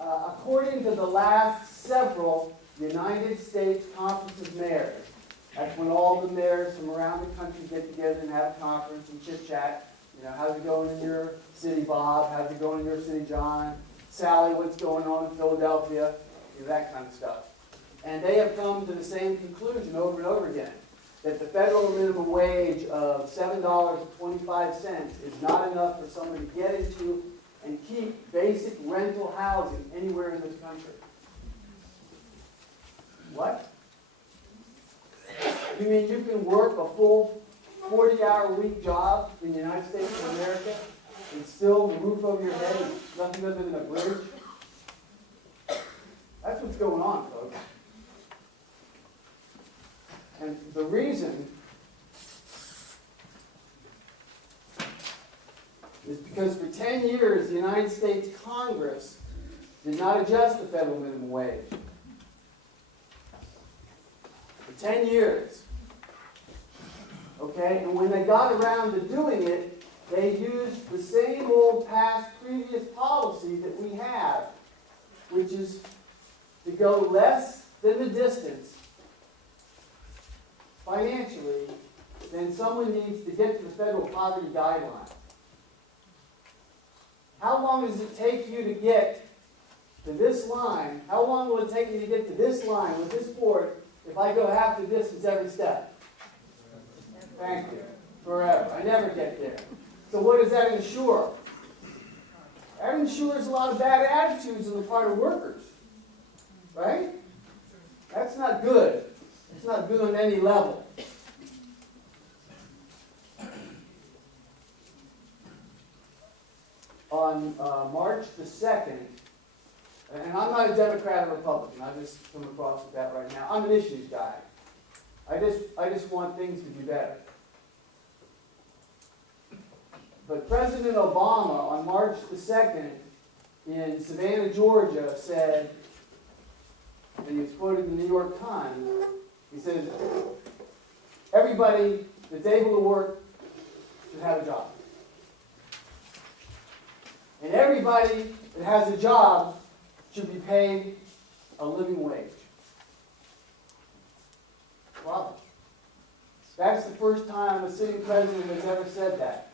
according to the last several United States Conference of Mayors, that's when all the mayors from around the country get together and have a conference and chit-chat. You know, how's it going in your city, Bob? How's it going in your city, John? Sally, what's going on in Philadelphia? You know, that kind of stuff. And they have come to the same conclusion over and over again, that the federal minimum wage of $7.25 is not enough for someone to get into and keep basic rental housing anywhere in this country. What? You mean you can work a full 40-hour-a-week job in the United States of America and still the roof over your head is nothing other than a bridge? That's what's going on, folks. And the reason is because for 10 years, the United States Congress did not adjust the federal minimum wage. For 10 years. Okay? And when they got around to doing it, they used the same old past previous policy that we have, which is to go less than the distance financially than someone needs to get to the federal poverty guideline. How long does it take you to get to this line? How long will it take me to get to this line with this board if I go half the distance every step? Thank you. Forever. I never get there. So what does that ensure? That ensures a lot of bad attitudes on the part of workers. Right? That's not good. It's not good on any level. On March the 2nd, and I'm not a Democrat or Republican, I just come across with that right now. I'm an issues guy. I just want things to be better. But President Obama on March the 2nd in Savannah, Georgia said, and he was quoted in the New York Times, he said, everybody that's able to work should have a job. And everybody that has a job should be paid a living wage. Wow. That's the first time a sitting president has ever said that.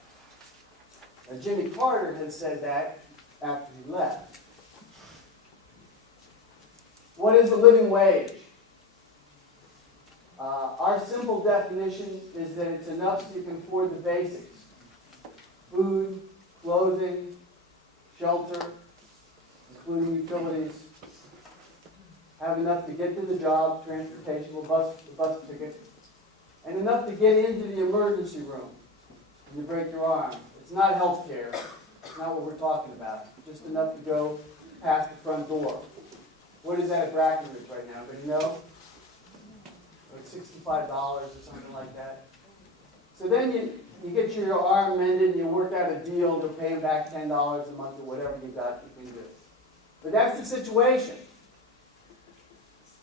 And Jimmy Carter has said that after he left. What is a living wage? Our simple definition is that it's enough so you can afford the basics. Food, clothing, shelter, including utilities. Have enough to get to the job, transportation, the bus ticket, and enough to get into the emergency room when you break your arm. It's not health care. It's not what we're talking about. Just enough to go past the front door. What is that at Brackenridge right now? Anybody know? Like $65 or something like that. So then you get your arm mended and you work out a deal to pay them back $10 a month or whatever you got you can do. But that's the situation.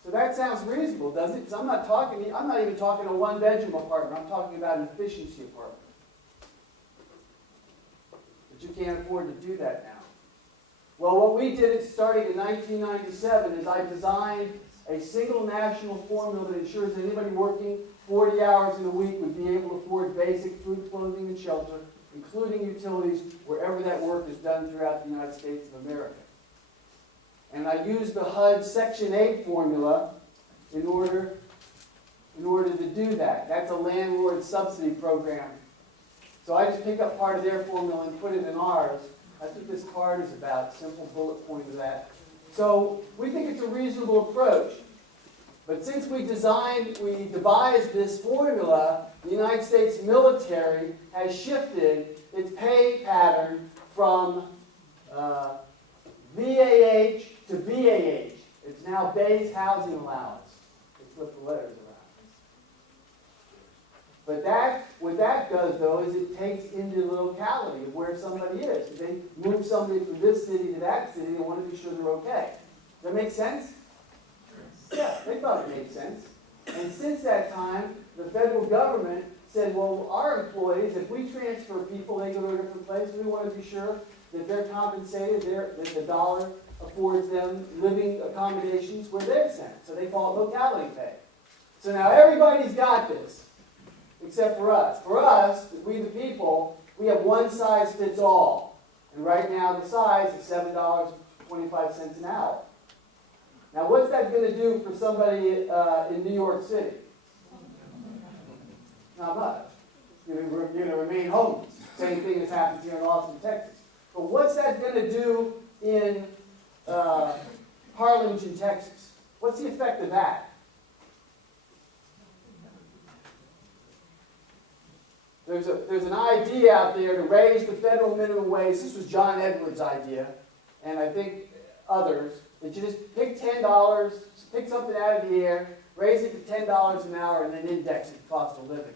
So that sounds reasonable, doesn't it? Because I'm not even talking a one-bedroom apartment. I'm talking about an efficiency apartment. But you can't afford to do that now. Well, what we did starting in 1997 is I designed a single national formula that ensures that anybody working 40 hours in a week would be able to afford basic food, clothing, and shelter, including utilities, wherever that work is done throughout the United States of America. And I used the HUD Section 8 formula in order to do that. That's a landlord subsidy program. So I just pick up part of their formula and put it in ours. That's what this card is about, simple bullet point of that. So we think it's a reasonable approach. But since we devised this formula, the United States military has shifted its pay pattern from VAH to BAH. It's now Base Housing Allowance. They flip the letters around. But what that does, though, is it takes into the locality of where somebody is. If they move somebody from this city to that city, they want to be sure they're okay. Does that make sense? Yeah, they thought it made sense. And since that time, the federal government said, well, our employees, if we transfer people, they go to a different place, we want to be sure that they're compensated, that the dollar affords them living accommodations where they're sent. So they call it locality pay. So now everybody's got this, except for us. For us, we the people, we have one size fits all. And right now the size is $7.25 an hour. Now what's that going to do for somebody in New York City? Not much. You're going to remain homeless. Same thing has happened here in Austin, Texas. But what's that going to do in Harlingen, Texas? What's the effect of that? There's an idea out there to raise the federal minimum wage. This was John Edwards' idea, and I think others, that you just pick $10, pick something out of the air, raise it to $10 an hour, and then index it to cost of living.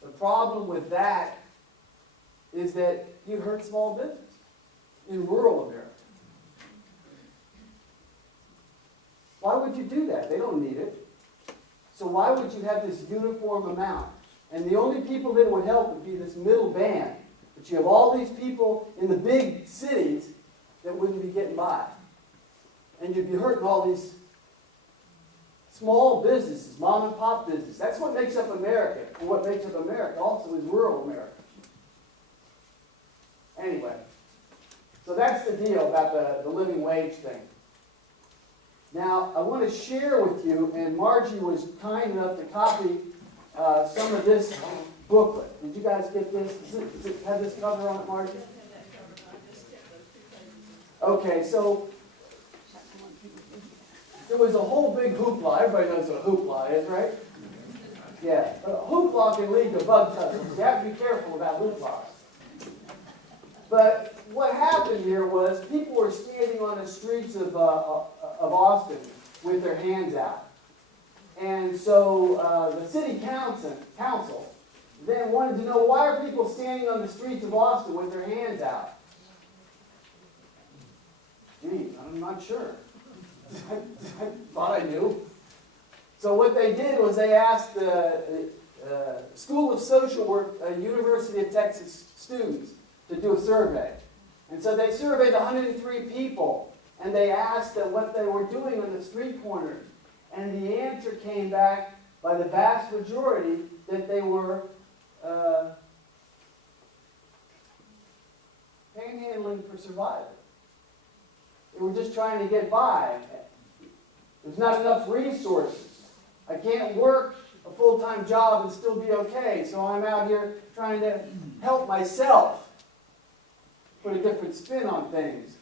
The problem with that is that you hurt small business in rural America. Why would you do that? They don't need it. So why would you have this uniform amount? And the only people that it would help would be this middle band. But you have all these people in the big cities that wouldn't be getting by. And you'd be hurting all these small businesses, mom and pop businesses. That's what makes up America. And what makes up America also is rural America. Anyway, so that's the deal about the living wage thing. Now, I want to share with you, and Margie was kind enough to copy some of this booklet. Did you guys get this? Does it have this cover on it, Margie? Okay, so there was a whole big hoopla. Everybody knows what a hoopla is, right? Yeah, but a hoopla can lead to bug tussles. You have to be careful about hooplas. But what happened here was people were standing on the streets of Austin with their hands out. And so the city council then wanted to know, why are people standing on the streets of Austin with their hands out? Gee, I'm not sure. I thought I knew. So what they did was they asked the School of Social Work, University of Texas students to do a survey. And so they surveyed 103 people, and they asked them what they were doing on the street corners. And the answer came back by the vast majority that they were panhandling for survival. They were just trying to get by. There's not enough resources. I can't work a full-time job and still be okay, so I'm out here trying to help myself. Put a different spin on things.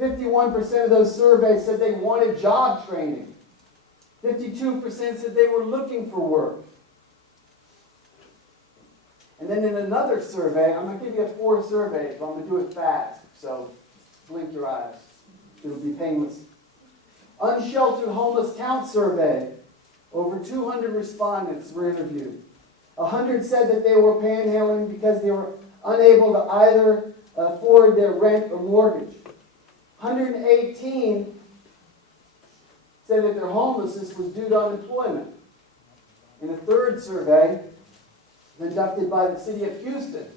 51% of those surveyed said they wanted job training. 52% said they were looking for work. And then in another survey, I'm going to give you 4 surveys, but I'm going to do it fast, so blink your eyes. It'll be painless. Unsheltered homeless count survey. Over 200 respondents were interviewed. 100 said that they were panhandling because they were unable to either afford their rent or mortgage. 118 said that their homelessness was due to unemployment. In a third survey, conducted by the city of Houston,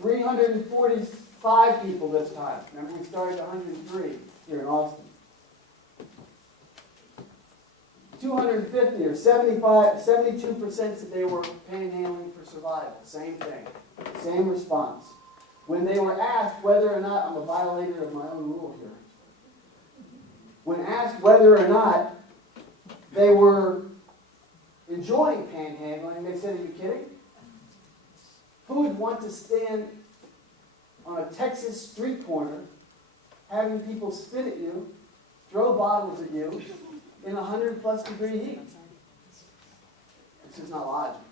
345 people this time. Remember, we started at 103 here in Austin. 250 or 72% said they were panhandling for survival. Same thing. Same response. When they were asked whether or not, I'm a violator of my own rule here. When asked whether or not they were enjoying panhandling, they said, "Are you kidding? Who would want to stand on a Texas street corner having people spit at you, throw bottles at you in 100+ degree heat?" This is not logical.